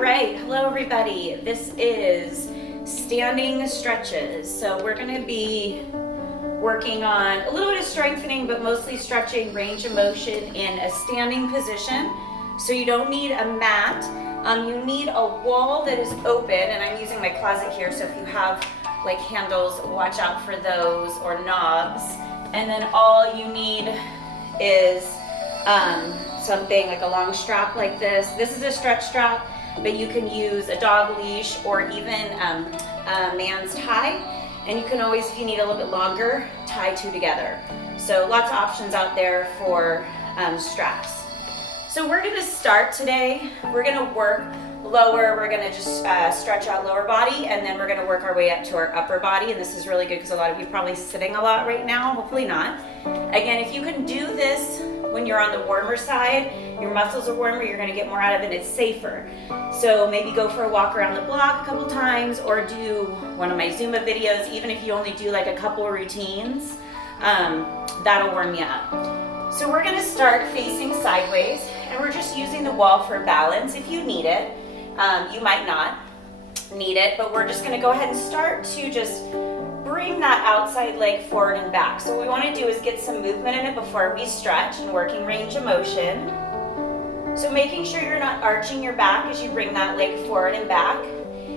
right, hello everybody. This is standing stretches. So we're gonna be working on a little bit of strengthening, but mostly stretching range of motion in a standing position. So you don't need a mat. You need a wall that is open, and I'm using my closet here, so if you have like handles, watch out for those, or knobs. And then all you need is something like a long strap like this. This is a stretch strap, but you can use a dog leash or even a man's tie. And you can always, if you need a little bit longer, tie two together. So lots of options out there for straps. So we're gonna start today. We're gonna work lower. We're gonna just stretch out lower body, and then we're gonna work our way up to our upper body. And this is really good because a lot of you are probably sitting a lot right now, hopefully not. Again, if you can do this when you're on the warmer side, your muscles are warmer, you're gonna get more out of it, it's safer. So maybe go for a walk around the block a couple times, or do one of my Zumba videos. Even if you only do like a couple of routines, that'll warm you up. So we're gonna start facing sideways, and we're just using the wall for balance if you need it. You might not need it, but we're just gonna go ahead and start to just bring that outside leg forward and back. So what we wanna do is get some movement in it before we stretch and working range of motion. So making sure you're not arching your back as you bring that leg forward and back.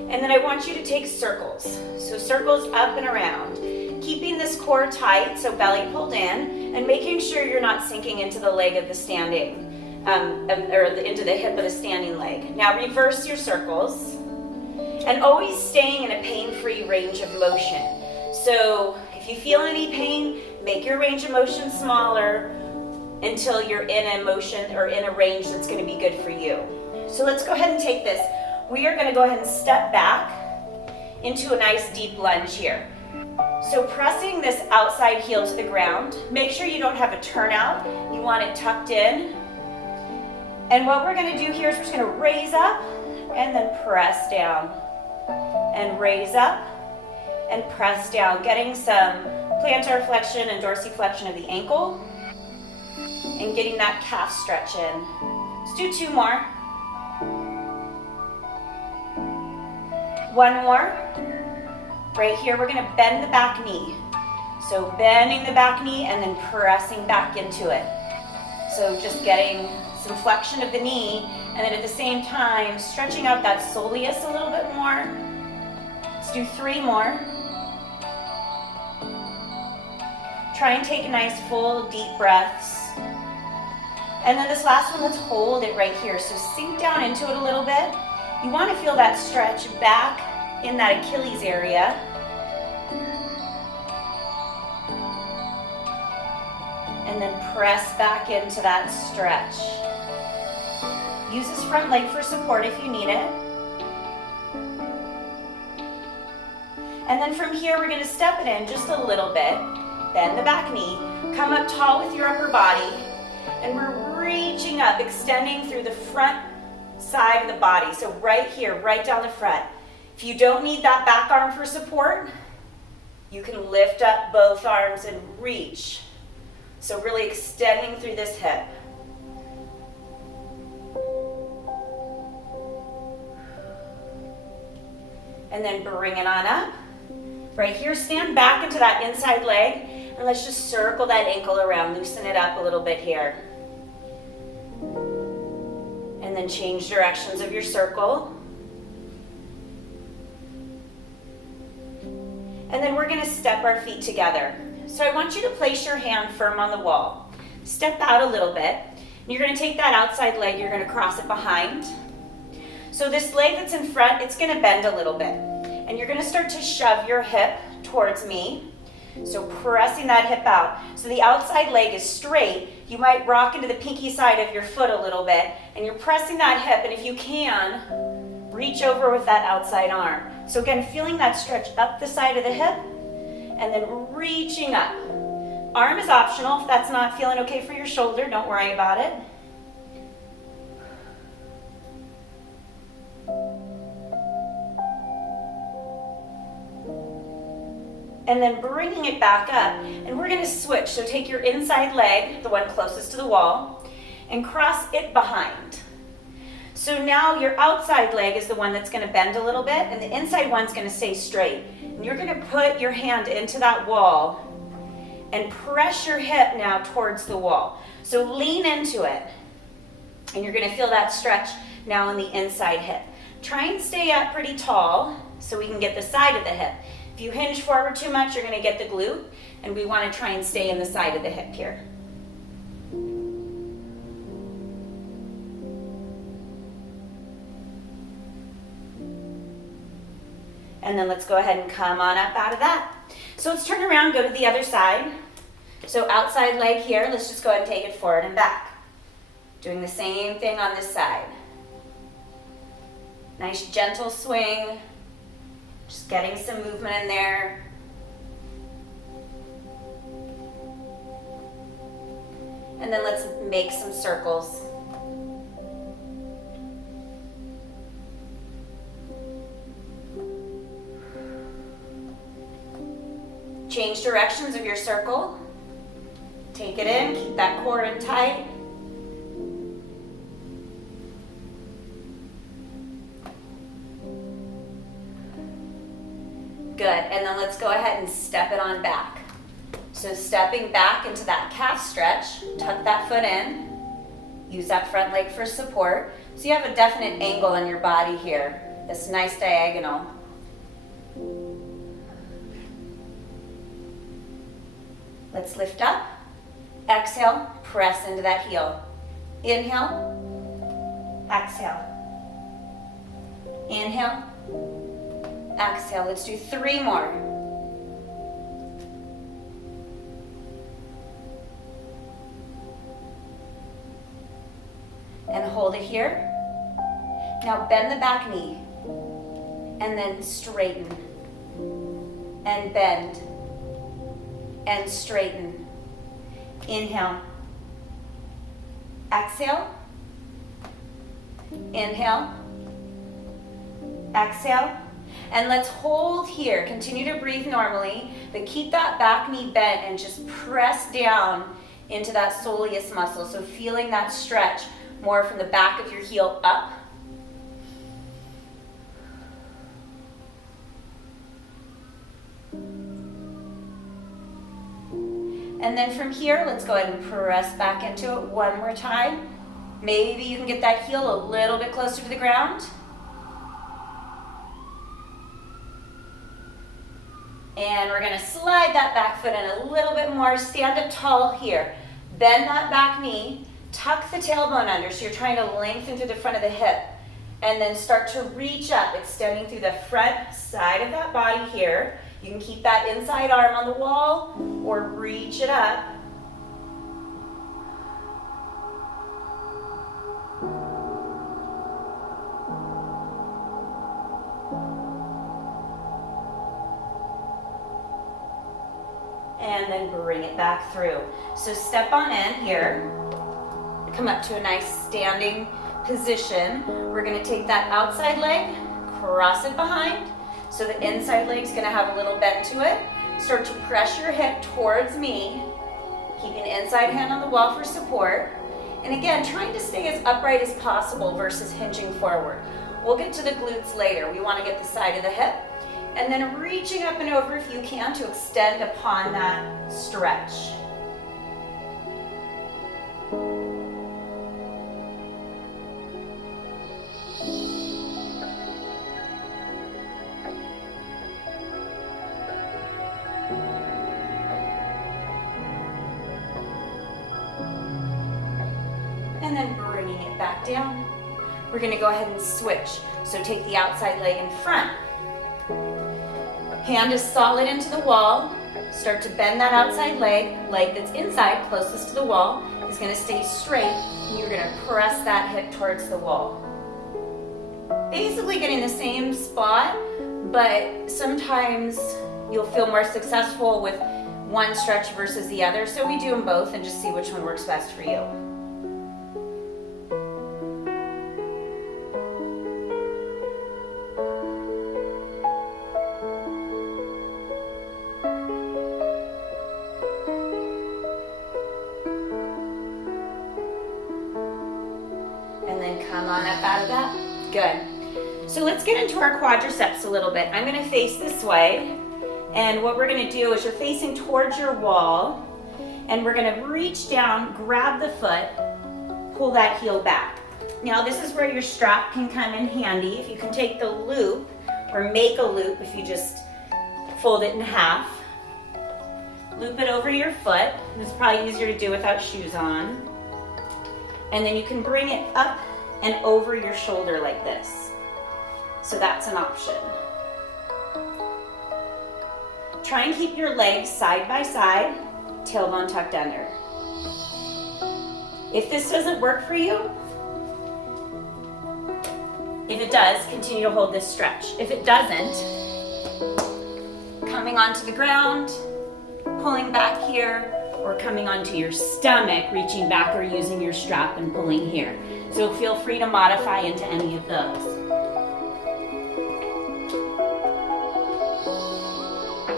And then I want you to take circles. So circles up and around. Keeping this core tight, so belly pulled in, and making sure you're not sinking into the leg of the standing, or into the hip of the standing leg. Now reverse your circles, and always staying in a pain-free range of motion. So if you feel any pain, make your range of motion smaller until you're in a motion or in a range that's going to be good for you. So let's go ahead and take this. We are going to go ahead and step back into a nice deep lunge here. So pressing this outside heel to the ground, make sure you don't have a turnout. You want it tucked in. And what we're going to do here is we're just going to raise up and then press down. And raise up and press down, getting some plantar flexion and dorsiflexion of the ankle, and getting that calf stretch in. Let's do two more. One more. Right here, we're gonna bend the back knee. So bending the back knee and then pressing back into it. So just getting some flexion of the knee, and then at the same time, stretching out that soleus a little bit more. Let's do three more. Try and take nice full deep breaths. And then this last one, let's hold it right here. So sink down into it a little bit. You want to feel that stretch back in that Achilles area. And then press back into that stretch. Use this front leg for support if you need it. And then from here, we're gonna step it in just a little bit. Bend the back knee, come up tall with your upper body, and we're reaching up, extending through the front side of the body. So right here, right down the front. If you don't need that back arm for support, you can lift up both arms and reach. So really extending through this hip. And then bring it on up. Right here, stand back into that inside leg, and let's just circle that ankle around, loosen it up a little bit here. And then change directions of your circle. And then we're gonna step our feet together. So I want you to place your hand firm on the wall. Step out a little bit. And you're gonna take that outside leg, you're gonna cross it behind. So this leg that's in front, it's gonna bend a little bit. And you're gonna start to shove your hip towards me. So pressing that hip out. So the outside leg is straight. You might rock into the pinky side of your foot a little bit, and you're pressing that hip, and if you can, reach over with that outside arm. So again, feeling that stretch up the side of the hip, and then reaching up. Arm is optional. If that's not feeling okay for your shoulder, don't worry about it. And then bringing it back up, and we're gonna switch. So take your inside leg, the one closest to the wall, and cross it behind. So now your outside leg is the one that's gonna bend a little bit, and the inside one's gonna stay straight. And you're gonna put your hand into that wall and press your hip now towards the wall. So lean into it, and you're gonna feel that stretch now in the inside hip. Try and stay up pretty tall so we can get the side of the hip. If you hinge forward too much, you're gonna get the glute, and we wanna try and stay in the side of the hip here. And then let's go ahead and come on up out of that. So let's turn around, go to the other side. So outside leg here, let's just go ahead and take it forward and back. Doing the same thing on this side. Nice gentle swing. Just getting some movement in there. And then let's make some circles. Change directions of your circle. Take it in, keep that core in tight. Good, and then let's go ahead and step it on back. So stepping back into that calf stretch, tuck that foot in, use that front leg for support. So you have a definite angle in your body here, this nice diagonal. Let's lift up. Exhale, press into that heel. Inhale, exhale. Inhale, exhale. Let's do 3 more. And hold it here. Now bend the back knee. And then straighten. And bend. And straighten. Inhale. Exhale. Inhale. Exhale. And let's hold here. Continue to breathe normally, but keep that back knee bent and just press down into that soleus muscle. So feeling that stretch more from the back of your heel up. And then from here, let's go ahead and press back into it one more time. Maybe you can get that heel a little bit closer to the ground. And we're gonna slide that back foot in a little bit more. Stand up tall here. Bend that back knee. Tuck the tailbone under, so you're trying to lengthen through the front of the hip. And then start to reach up, extending through the front side of that body here. You can keep that inside arm on the wall or reach it up. And then bring it back through. So step on in here. Come up to a nice standing position. We're going to take that outside leg, cross it behind. So the inside leg's gonna have a little bend to it. Start to press your hip towards me. Keeping the inside hand on the wall for support. And again, trying to stay as upright as possible versus hinging forward. We'll get to the glutes later. We wanna get the side of the hip. And then reaching up and over if you can to extend upon that stretch. And then bringing it back down. We're gonna go ahead and switch. So take the outside leg in front. Hand is solid into the wall. Start to bend that outside leg. Leg that's inside, closest to the wall, is gonna stay straight. And you're gonna press that hip towards the wall. Basically getting the same spot, but sometimes you'll feel more successful with one stretch versus the other. So we do them both and just see which one works best for you. And then come on up out of that. Good. So let's get into our quadriceps a little bit. I'm gonna face this way. And what we're gonna do is you're facing towards your wall, and we're gonna reach down, grab the foot, pull that heel back. Now this is where your strap can come in handy. If you can take the loop, or make a loop if you just fold it in half. Loop it over your foot. It's probably easier to do without shoes on. And then you can bring it up and over your shoulder like this. So that's an option. Try and keep your legs side by side, tailbone tucked under. If this doesn't work for you, if it does, continue to hold this stretch. If it doesn't, coming onto the ground, pulling back here, or coming onto your stomach, reaching back or using your strap and pulling here. So feel free to modify into any of those.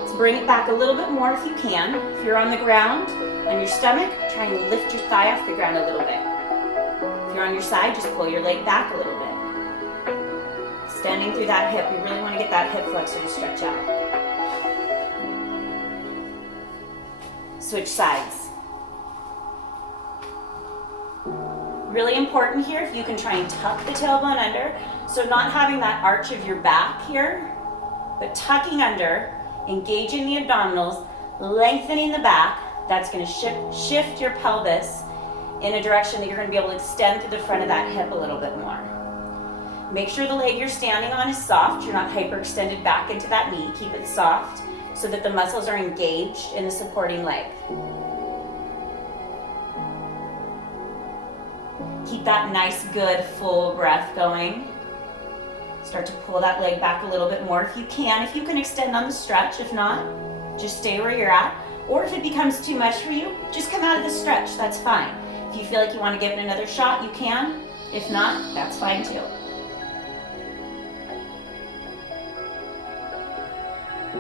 So bring it back a little bit more if you can. If you're on the ground, on your stomach, try and lift your thigh off the ground a little bit. If you're on your side, just pull your leg back a little bit. Extending through that hip, we really want to get that hip flexor to stretch out. Switch sides. Really important here, if you can try and tuck the tailbone under, so not having that arch of your back here, but tucking under, engaging the abdominals, lengthening the back. That's going to shift your pelvis in a direction that you're going to be able to extend through the front of that hip a little bit more. Make sure the leg you're standing on is soft. You're not hyperextended back into that knee. Keep it soft so that the muscles are engaged in the supporting leg. Keep that nice, good, full breath going. Start to pull that leg back a little bit more if you can. If you can extend on the stretch. If not, just stay where you're at. Or if it becomes too much for you, just come out of the stretch. That's fine. If you feel like you want to give it another shot, you can. If not, that's fine too.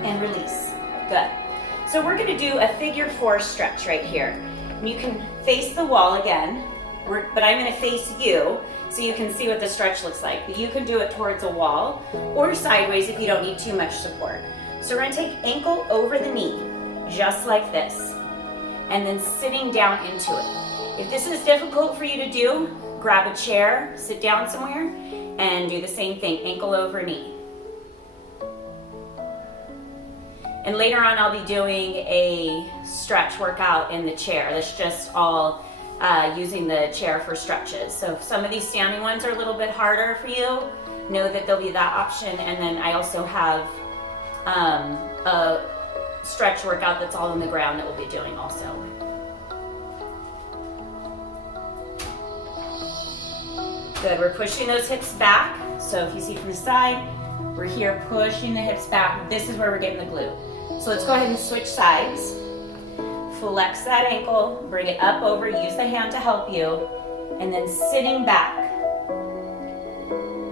And release. Good. So we're going to do a figure 4 stretch right here. And you can face the wall again, but I'm going to face you so you can see what the stretch looks like. But you can do it towards a wall or sideways if you don't need too much support. So we're going to take ankle over the knee, just like this, and then sitting down into it. If this is difficult for you to do, grab a chair, sit down somewhere, and do the same thing, ankle over knee. And later on, I'll be doing a stretch workout in the chair. That's just all using the chair for stretches. So if some of these standing ones are a little bit harder for you, know that there'll be that option. And then I also have a stretch workout that's all on the ground that we'll be doing also. Good, we're pushing those hips back. So if you see from the side, we're here pushing the hips back. This is where we're getting the glute. So let's go ahead and switch sides. Flex that ankle, bring it up over, use the hand to help you, and then sitting back.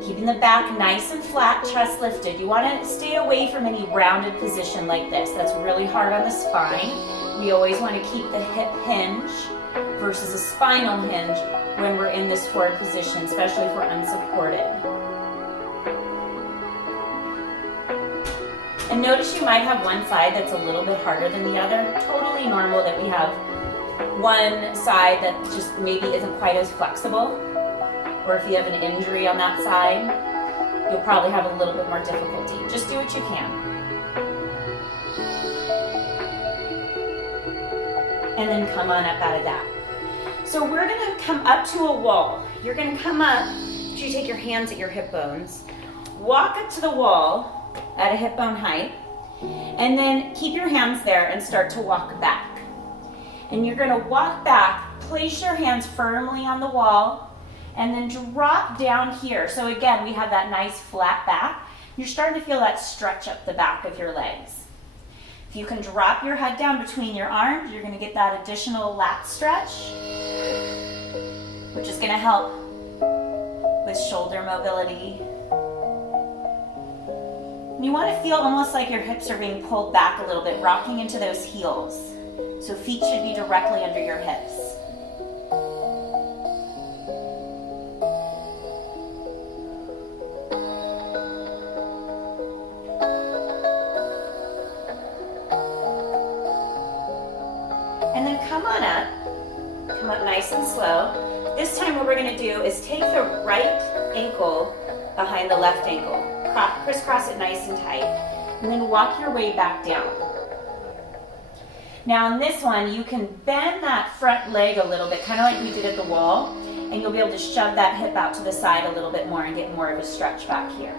Keeping the back nice and flat, chest lifted. You want to stay away from any rounded position like this. That's really hard on the spine. We always want to keep the hip hinge versus a spinal hinge when we're in this forward position, especially if we're unsupported. And notice you might have one side that's a little bit harder than the other. Totally normal that we have one side that just maybe isn't quite as flexible. Or if you have an injury on that side, you'll probably have a little bit more difficulty. Just do what you can. And then come on up out of that. So we're gonna come up to a wall. You're gonna come up, you take your hands at your hip bones, walk up to the wall at a hip bone height, and then keep your hands there and start to walk back. And you're gonna walk back, place your hands firmly on the wall, and then drop down here. So again, we have that nice flat back. You're starting to feel that stretch up the back of your legs. If you can drop your head down between your arms, you're gonna get that additional lat stretch, which is gonna help with shoulder mobility. You want to feel almost like your hips are being pulled back a little bit, rocking into those heels. So feet should be directly under your hips. This time what we're gonna do is take the right ankle behind the left ankle, crisscross it nice and tight, and then walk your way back down. Now in this one, you can bend that front leg a little bit, kind of like we did at the wall, and you'll be able to shove that hip out to the side a little bit more and get more of a stretch back here.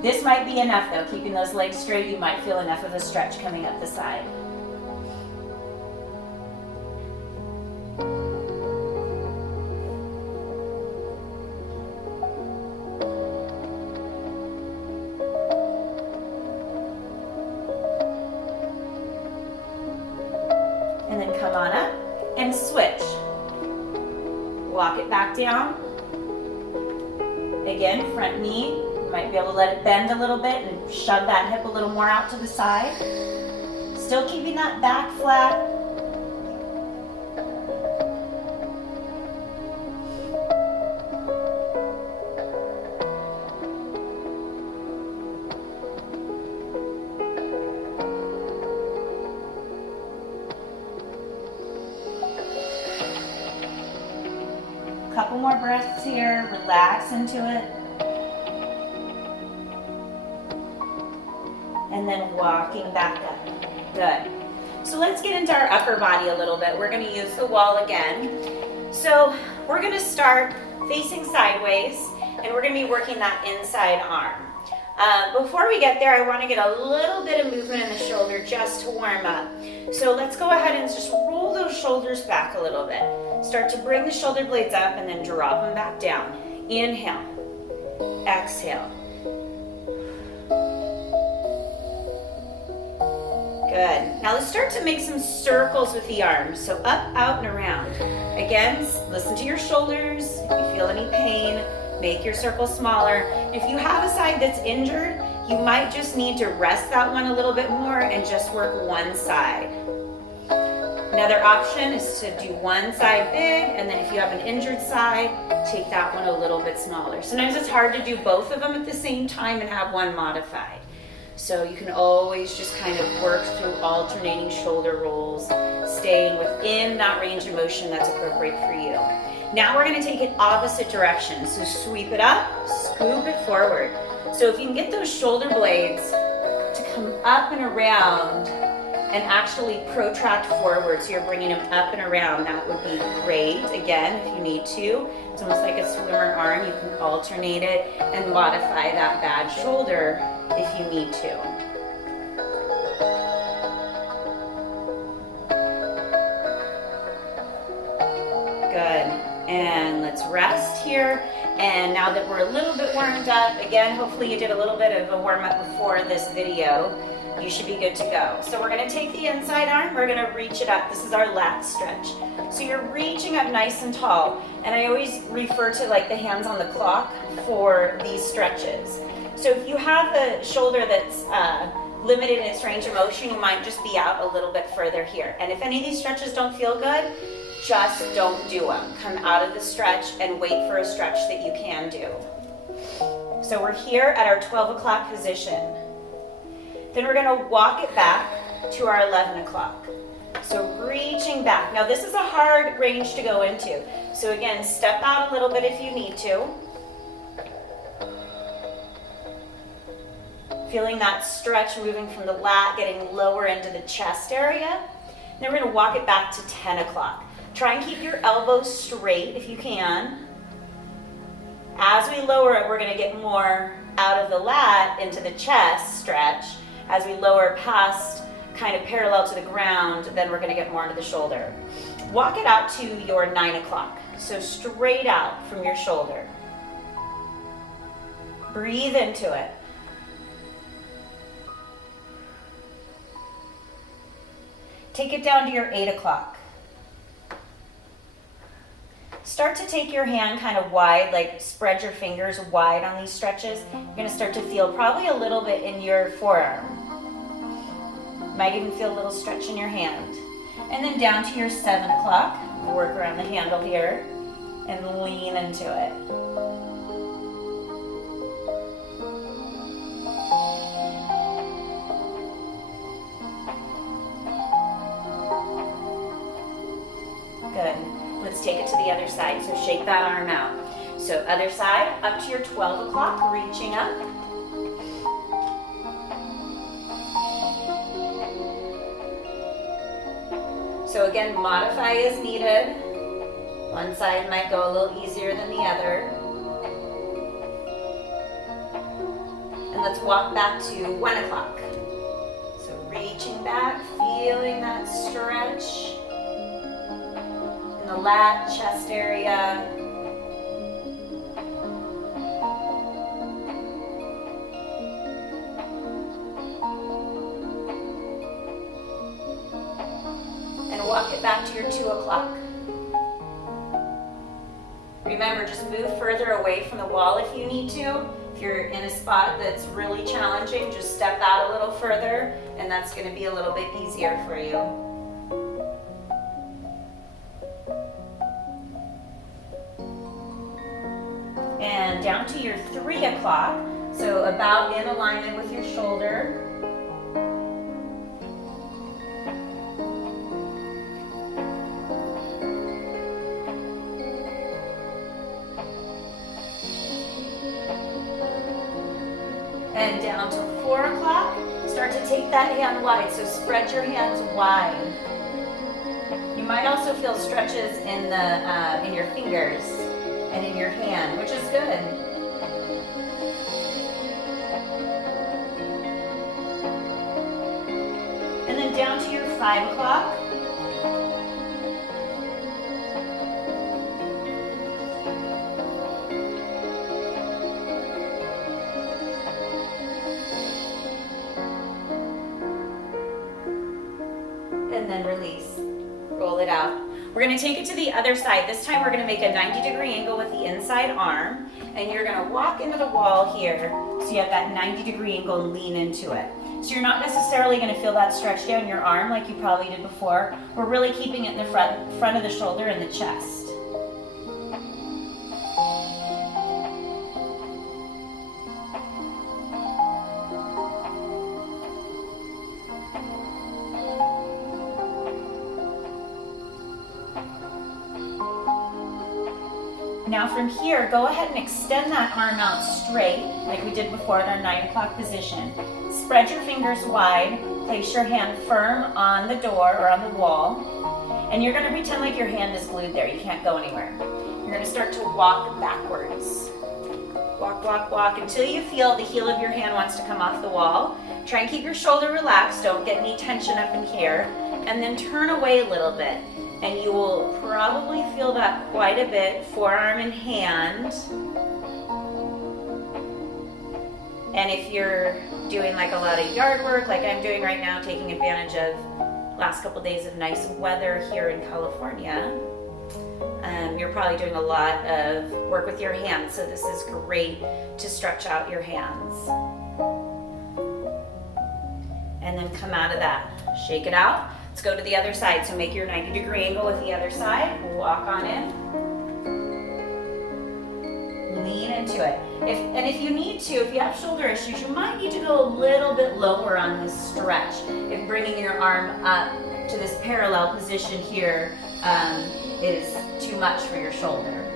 This might be enough though, keeping those legs straight, you might feel enough of a stretch coming up the side. And then come on up and switch. Walk it back down. Again, front knee. You might be able to let it bend a little bit and shove that hip a little more out to the side. Still keeping that back flat. Couple more breaths here, relax into it. And then walking back up. Good. So let's get into our upper body a little bit. We're going to use the wall again. So we're going to start facing sideways, and we're going to be working that inside arm. Before we get there, I want to get a little bit of movement in the shoulder just to warm up. So let's go ahead and just roll those shoulders back a little bit. Start to bring the shoulder blades up and then drop them back down. Inhale. Exhale. Good. Now let's start to make some circles with the arms. So up, out, and around. Again, listen to your shoulders. If you feel any pain, make your circle smaller. If you have a side that's injured, you might just need to rest that one a little bit more and just work one side. Another option is to do one side big, and then if you have an injured side, take that one a little bit smaller. Sometimes it's hard to do both of them at the same time and have one modified. So you can always just kind of work through alternating shoulder rolls, staying within that range of motion that's appropriate for you. Now we're going to take it opposite direction. So sweep it up, scoop it forward. So if you can get those shoulder blades to come up and around and actually protract forward, so you're bringing them up and around, that would be great. Again, if you need to, it's almost like a swimmer arm. You can alternate it and modify that bad shoulder if you need to. Good. And let's rest here. And now that we're a little bit warmed up, again, hopefully you did a little bit of a warm up before this video, you should be good to go. So we're going to take the inside arm, we're going to reach it up. This is our lat stretch. So you're reaching up nice and tall. And I always refer to like the hands on the clock for these stretches. So if you have a shoulder that's limited in its range of motion, you might just be out a little bit further here. And if any of these stretches don't feel good, just don't do them. Come out of the stretch and wait for a stretch that you can do. So we're here at our 12 o'clock position. Then we're going to walk it back to our 11 o'clock. So reaching back. Now this is a hard range to go into. So again, step out a little bit if you need to. Feeling that stretch moving from the lat, getting lower into the chest area. Then we're going to walk it back to 10 o'clock. Try and keep your elbows straight if you can. As we lower it, we're going to get more out of the lat into the chest stretch. As we lower past kind of parallel to the ground, then we're going to get more into the shoulder. Walk it out to your 9 o'clock. So straight out from your shoulder. Breathe into it. Take it down to your 8 o'clock. Start to take your hand kind of wide, like spread your fingers wide on these stretches. You're going to start to feel probably a little bit in your forearm. Might even feel a little stretch in your hand. And then down to your 7 o'clock. Work around the handle here and lean into it. Good. Let's just take it to the other side. So shake that arm out. So other side, up to your 12 o'clock, reaching up. So again, modify as needed. One side might go a little easier than the other. And let's walk back to 1 o'clock. So reaching back, feeling that stretch in the lat, chest area. And walk it back to your 2 o'clock. Remember, just move further away from the wall if you need to. If you're in a spot that's really challenging, just step out a little further, and that's going to be a little bit easier for you. And down to your 3 o'clock, so about in alignment with your shoulder. And down to 4 o'clock, start to take that hand wide, so spread your hands wide. You might also feel stretches in your fingers and in your hand, which is good. And then down to your 5 o'clock. And then release. Roll it out. We're going to take it to the other side. This time we're going to make a 90-degree angle with the inside arm, and you're going to walk into the wall here so you have that 90-degree angle and lean into it. So you're not necessarily going to feel that stretch down your arm like you probably did before. We're really keeping it in the front of the shoulder and the chest. Now from here, go ahead and extend that arm out straight, like we did before in our 9 o'clock position. Spread your fingers wide, place your hand firm on the door or on the wall, and you're going to pretend like your hand is glued there. You can't go anywhere. You're going to start to walk backwards. Walk, walk, walk until you feel the heel of your hand wants to come off the wall. Try and keep your shoulder relaxed. Don't get any tension up in here. And then turn away a little bit. And you will probably feel that quite a bit, forearm and hand. And if you're doing like a lot of yard work, like I'm doing right now, taking advantage of last couple days of nice weather here in California, you're probably doing a lot of work with your hands. So this is great to stretch out your hands. And then come out of that, shake it out. Let's go to the other side. So make your 90-degree angle with the other side. Walk on in. Lean into it. If you need to, if you have shoulder issues, you might need to go a little bit lower on this stretch. If bringing your arm up to this parallel position here is too much for your shoulder.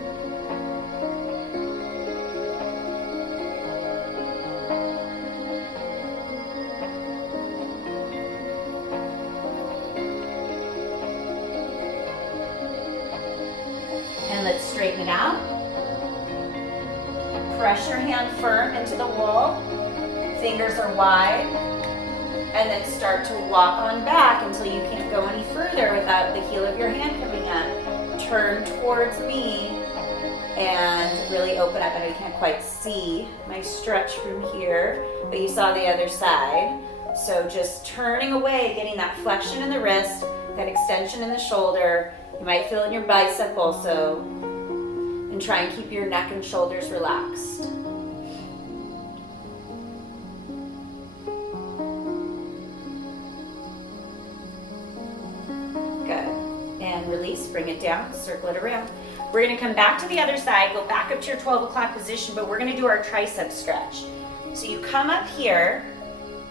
And let's straighten it out. Press your hand firm into the wall. Fingers are wide. And then start to walk on back until you can't go any further without the heel of your hand coming up. Turn towards me and really open up. I know you can't quite see my stretch from here, but you saw the other side. So just turning away, getting that flexion in the wrist, that extension in the shoulder. You might feel it in your bicep also. And try and keep your neck and shoulders relaxed. Good. And release, bring it down, circle it around. We're going to come back to the other side, go back up to your 12 o'clock position, but we're going to do our tricep stretch. So you come up here,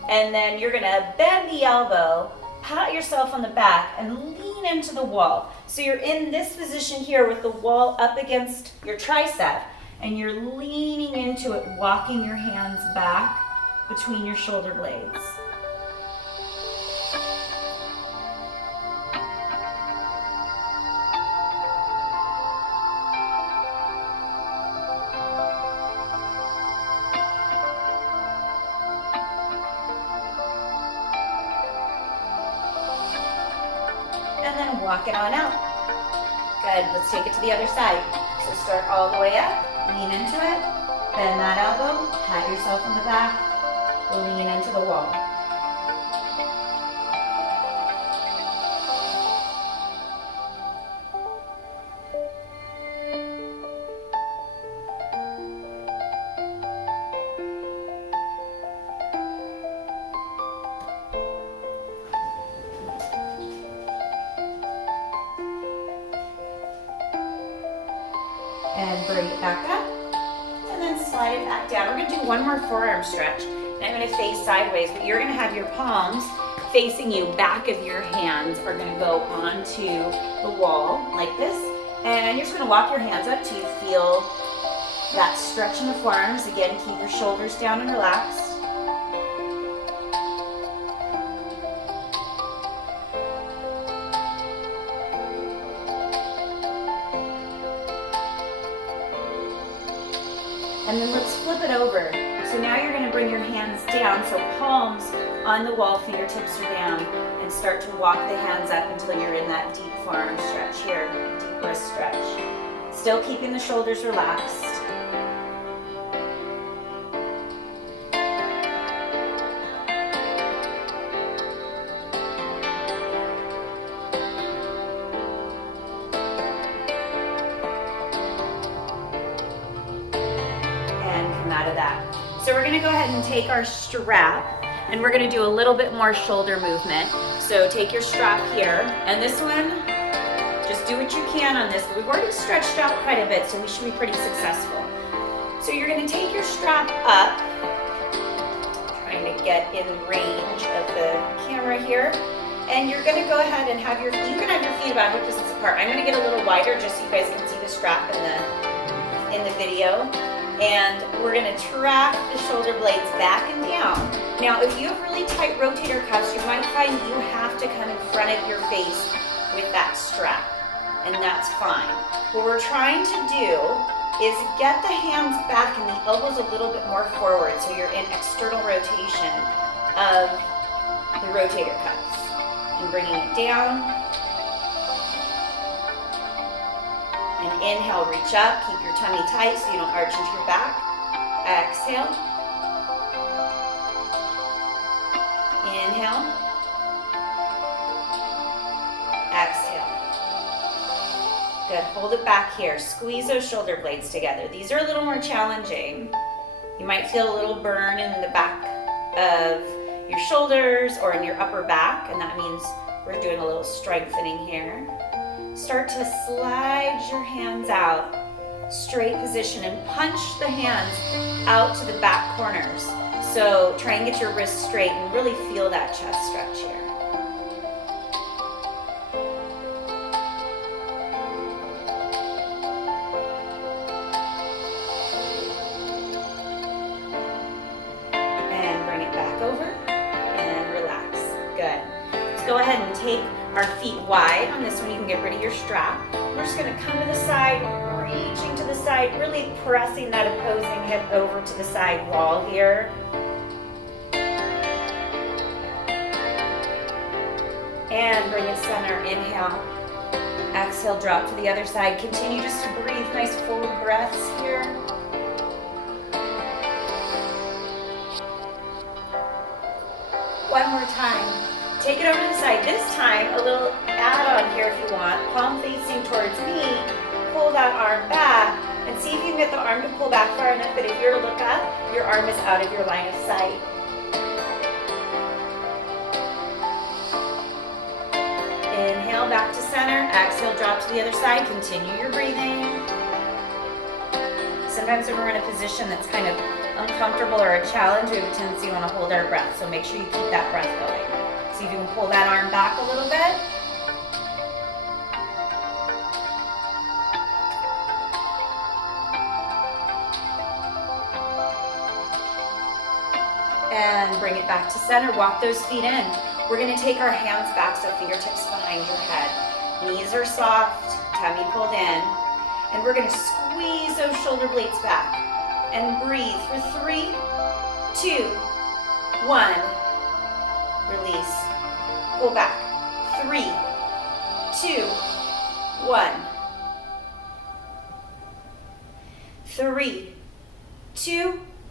and then you're going to bend the elbow, pat yourself on the back and lean into the wall. So you're in this position here with the wall up against your tricep, and you're leaning into it, walking your hands back between your shoulder blades. And then walk it on out. Good, let's take it to the other side. So start all the way up, lean into it, bend that elbow, pat yourself on the back, lean into the wall. And bring it back up, and then slide it back down. We're gonna do one more forearm stretch, and I'm gonna face sideways, but you're gonna have your palms facing you. Back of your hands are gonna go onto the wall like this, and you're just gonna walk your hands up till you feel that stretch in the forearms. Again, keep your shoulders down and relaxed. And then let's flip it over. So now you're gonna bring your hands down, so palms on the wall, fingertips are down, and start to walk the hands up until you're in that deep forearm stretch here, deep wrist stretch. Still keeping the shoulders relaxed. Out of that. So we're gonna go ahead and take our strap, and we're gonna do a little bit more shoulder movement. So take your strap here, and this one, just do what you can on this. We've already stretched out quite a bit, so we should be pretty successful. So you're gonna take your strap up, trying to get in range of the camera here, and you're gonna go ahead and have you can have your feet about hip distance apart. I'm gonna get a little wider just so you guys can see the strap in the video. And we're gonna track the shoulder blades back and down. Now, if you have really tight rotator cuffs, you might find you have to come in front of your face with that strap, and that's fine. What we're trying to do is get the hands back and the elbows a little bit more forward, so you're in external rotation of the rotator cuffs. And bringing it down. And inhale, reach up, keep your tummy tight so you don't arch into your back. Exhale. Inhale. Exhale. Good, hold it back here. Squeeze those shoulder blades together. These are a little more challenging. You might feel a little burn in the back of your shoulders or in your upper back, and that means we're doing a little strengthening here. Start to slide your hands out, straight position, and punch the hands out to the back corners. So try and get your wrists straight and really feel that chest stretch here. And bring it back over and relax. Good. Let's go ahead and take our feet wide. On this one, you can get rid of your strap. We're just gonna come to the side, reaching to the side, really pressing that opposing hip over to the side wall here. And bring it center, inhale. Exhale, drop to the other side. Continue just to breathe, nice full breaths here. One more time. Take it over to the side. This time, a little add-on here if you want. Palm facing towards me. Pull that arm back and see if you can get the arm to pull back far enough that if you're to look up, your arm is out of your line of sight. Inhale back to center. Exhale, drop to the other side. Continue your breathing. Sometimes when we're in a position that's kind of uncomfortable or a challenge, we have a tendency to want to hold our breath. So make sure you keep that breath going. See if you can pull that arm back a little bit. And bring it back to center. Walk those feet in. We're going to take our hands back, so fingertips behind your head. Knees are soft, tummy pulled in. And we're going to squeeze those shoulder blades back. And breathe for 3, 2, 1. Release. Pull back. 3, 2, 1. 3, 2,